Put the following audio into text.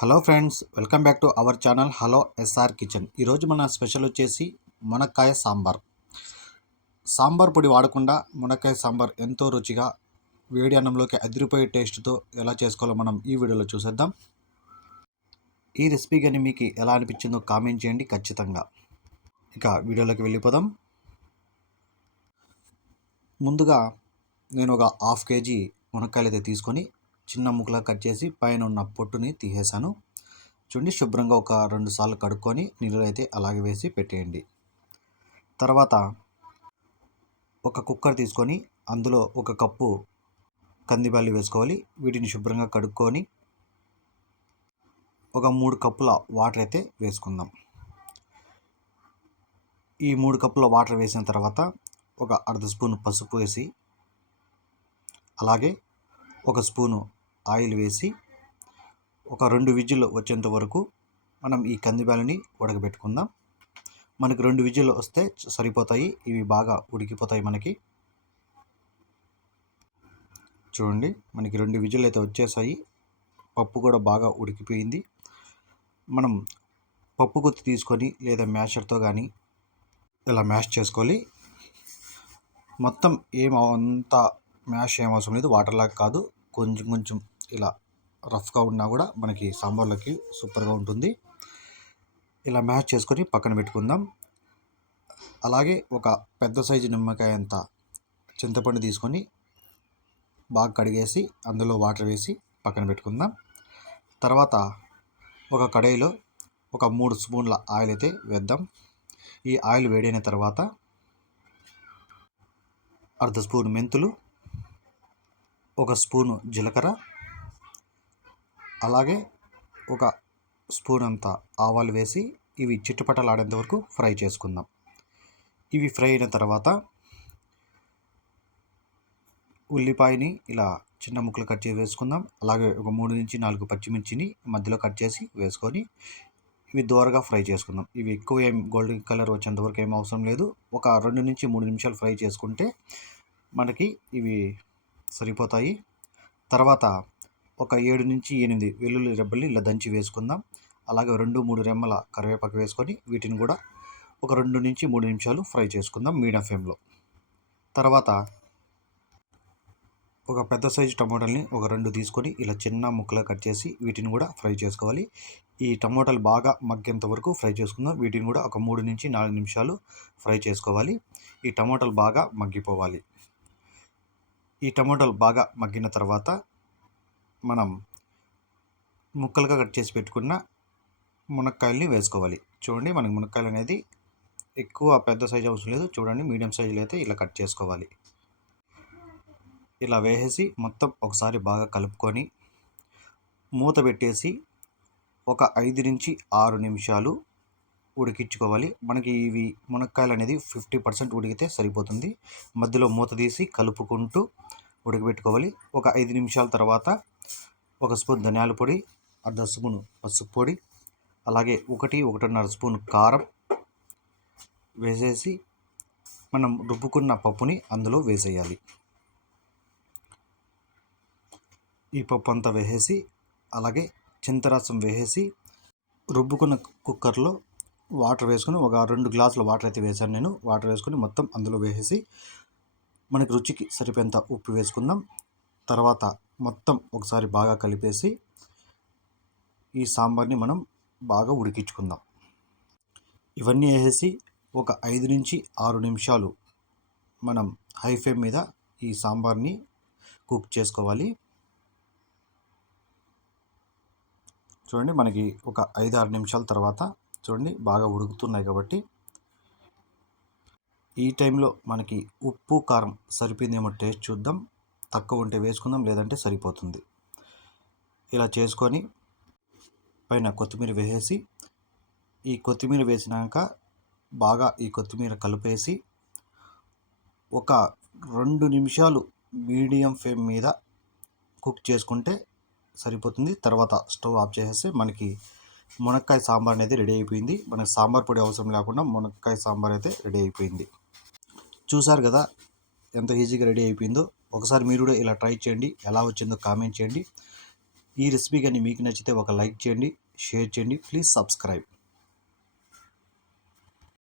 Hello friends, welcome back to our channel hello SR kitchen. ఈరోజు మన special వచ్చేసి మునక్కాయ సాంబార్. సాంబార్ పొడి వాడకుండా మునక్కాయ సాంబార్ ఎంతో రుచిగా వేడి అన్నంలోకి అదిరిపోయే టేస్ట్తో ఎలా చేసుకోవాలో మనం ఈ వీడియోలో చూసేద్దాం. ఈ రెసిపీ కానీ మీకు ఎలా అనిపించిందో కామెంట్ చేయండి ఖచ్చితంగా. ఇక వీడియోలోకి వెళ్ళిపోదాం. ముందుగా నేను ఒక హాఫ్ కేజీ మునక్కాయలు అయితే తీసుకొని చిన్న ముక్కలా కట్ చేసి పైన ఉన్న పొట్టుని తీసేసాను. చూడండి, శుభ్రంగా ఒక 2 సార్లు కడుక్కొని నీళ్ళు అయితే అలాగే వేసి పెట్టేయండి. తర్వాత ఒక కుక్కర్ తీసుకొని అందులో ఒక కప్పు కందిబ్యాళ్ళు వేసుకోవాలి. వీటిని శుభ్రంగా కడుక్కొని ఒక 3 కప్పుల వాటర్ అయితే వేసుకుందాం. ఈ 3 కప్పుల వాటర్ వేసిన తర్వాత ఒక అర్ధ స్పూన్ పసుపు వేసి, అలాగే ఒక స్పూను ఆయిల్ వేసి ఒక 2 విజిల్లు వచ్చేంత వరకు మనం ఈ కందిబ్యాలని ఉడకబెట్టుకుందాం. మనకి 2 విజిల్లు వస్తే సరిపోతాయి, ఇవి బాగా ఉడికిపోతాయి మనకి. చూడండి, మనకి 2 విజిల్లు అయితే వచ్చేసాయి. పప్పు కూడా బాగా ఉడికిపోయింది. మనం పప్పు గుత్తి తీసుకొని లేదా మ్యాషర్తో కానీ ఇలా మ్యాష్ చేసుకోవాలి. మొత్తం అంత మ్యాష్ ఏం అవసరం లేదు, వాటర్లాగా కాదు, కొంచెం కొంచెం ఇలా రఫ్గా ఉన్నా కూడా మనకి సాంబార్లోకి సూపర్గా ఉంటుంది. ఇలా మ్యాష్ చేసుకొని పక్కన పెట్టుకుందాం. అలాగే ఒక పెద్ద సైజు నిమ్మకాయ అంత చింతపండు తీసుకొని బాగా కడిగేసి అందులో వాటర్ వేసి పక్కన పెట్టుకుందాం. తర్వాత ఒక కడాయిలో ఒక 3 స్పూన్ల ఆయిల్ అయితే వేద్దాం. ఈ ఆయిల్ వేడైన తర్వాత అర్ధ స్పూన్ మెంతులు, ఒక స్పూను జీలకర్ర, అలాగే ఒక స్పూన్ అంత ఆవాలు వేసి ఇవి చిట్టుపట్టలాడేంత వరకు ఫ్రై చేసుకుందాం. ఇవి ఫ్రై అయిన తర్వాత ఉల్లిపాయని ఇలా చిన్న ముక్కలు కట్ చేసి వేసుకుందాం. అలాగే ఒక 3 నుంచి 4 పచ్చిమిర్చిని మధ్యలో కట్ చేసి వేసుకొని ఇవి దోరగా ఫ్రై చేసుకుందాం. ఇవి ఎక్కువ ఏం గోల్డెన్ కలర్ వచ్చేంత వరకు ఏం అవసరం లేదు. ఒక 2 నుంచి 3 నిమిషాలు ఫ్రై చేసుకుంటే మనకి ఇవి సరిపోతాయి. తర్వాత ఒక 7 నుంచి 8 వెల్లుల్లి రెబ్బల్ని ఇలా దంచి వేసుకుందాం. అలాగే 2-3 రెమ్మల కరివేపాకు వేసుకొని వీటిని కూడా ఒక 2 నుంచి 3 నిమిషాలు ఫ్రై చేసుకుందాం మీడియం ఫ్లేమ్లో. తర్వాత ఒక పెద్ద సైజు టమోటాలని ఒక 2 తీసుకొని ఇలా చిన్న ముక్కలు కట్ చేసి వీటిని కూడా ఫ్రై చేసుకోవాలి. ఈ టమోటాలు బాగా మగ్గేంత వరకు ఫ్రై చేసుకుందాం. వీటిని కూడా ఒక 3 నుంచి 4 నిమిషాలు ఫ్రై చేసుకోవాలి. ఈ టమోటాలు బాగా మగ్గిపోవాలి. ఈ టమోటాలు బాగా మగ్గిన తర్వాత మనం ముక్కలుగా కట్ చేసి పెట్టుకున్న మునక్కాయల్ని వేసుకోవాలి. చూడండి, మనకి మునక్కాయలు అనేది ఎక్కువ పెద్ద సైజు అవసరం లేదు. చూడండి, మీడియం సైజులో అయితే ఇలా కట్ చేసుకోవాలి. ఇలా వేసేసి మొత్తం ఒకసారి బాగా కలుపుకొని మూత పెట్టేసి ఒక 5 నుంచి 6 నిమిషాలు ఉడికించుకోవాలి. మనకి ఇవి మునక్కాయలు అనేది 50% ఉడికితే సరిపోతుంది. మధ్యలో మూత తీసి కలుపుకుంటూ ఉడకబెట్టుకోవాలి. ఒక 5 నిమిషాల తర్వాత ఒక స్పూన్ ధనియాల పొడి, అర్ధ స్పూను పసుపు పొడి, అలాగే 1-1.5 స్పూన్ కారం వేసేసి మనం రుబ్బుకున్న పప్పుని అందులో వేసేయాలి. ఈ పప్పు అంతా వేసేసి అలాగే చింతరసం వేసేసి రుబ్బుకున్న కుక్కర్లో వాటర్ వేసుకొని ఒక 2 గ్లాసుల వాటర్ అయితే వేసాను నేను. వాటర్ వేసుకొని మొత్తం అందులో వేసేసి మనకి రుచికి సరిపోయేంత ఉప్పు వేసుకుందాం. తర్వాత మొత్తం ఒకసారి బాగా కలిపేసి ఈ సాంబార్ని మనం బాగా ఉడికించుకుందాం. ఇవన్నీ వేసేసి ఒక 5 నుంచి 6 నిమిషాలు మనం హై ఫ్లేమ్ మీద ఈ సాంబార్ని కుక్ చేసుకోవాలి. చూడండి, మనకి ఒక 5-6 నిమిషాల తర్వాత చూడండి బాగా ఉడుకుతున్నాయి. కాబట్టి ఈ టైంలో మనకి ఉప్పు కారం సరిపోయిందేమో టేస్ట్ చూద్దాం. తక్కువ ఉంటే వేసుకుందాం, లేదంటే సరిపోతుంది. ఇలా చేసుకొని పైన కొత్తిమీర వేసేసి ఈ కొత్తిమీర వేసినాక బాగా ఈ కొత్తిమీర కలిపేసి ఒక 2 నిమిషాలు మీడియం ఫ్లేమ్ మీద కుక్ చేసుకుంటే సరిపోతుంది. తర్వాత స్టవ్ ఆఫ్ చేసేస్తే మనకి మునక్కాయ సాంబార్ అనేది రెడీ అయిపోయింది. మనకి సాంబార్ పొడి అవసరం లేకుండా మునక్కాయ సాంబార్ అయితే రెడీ అయిపోయింది. చూసారు కదా ఎంత ఈజీగా రెడీ అయిపోయిందో. ఒకసారి మీరు కూడా ఇలా ట్రై చేయండి, ఎలా వచ్చిందో కామెంట్ చేయండి. ఈ రెసిపీ కానీ మీకు నచ్చితే ఒక లైక్ చేయండి, షేర్ చేయండి. Please subscribe.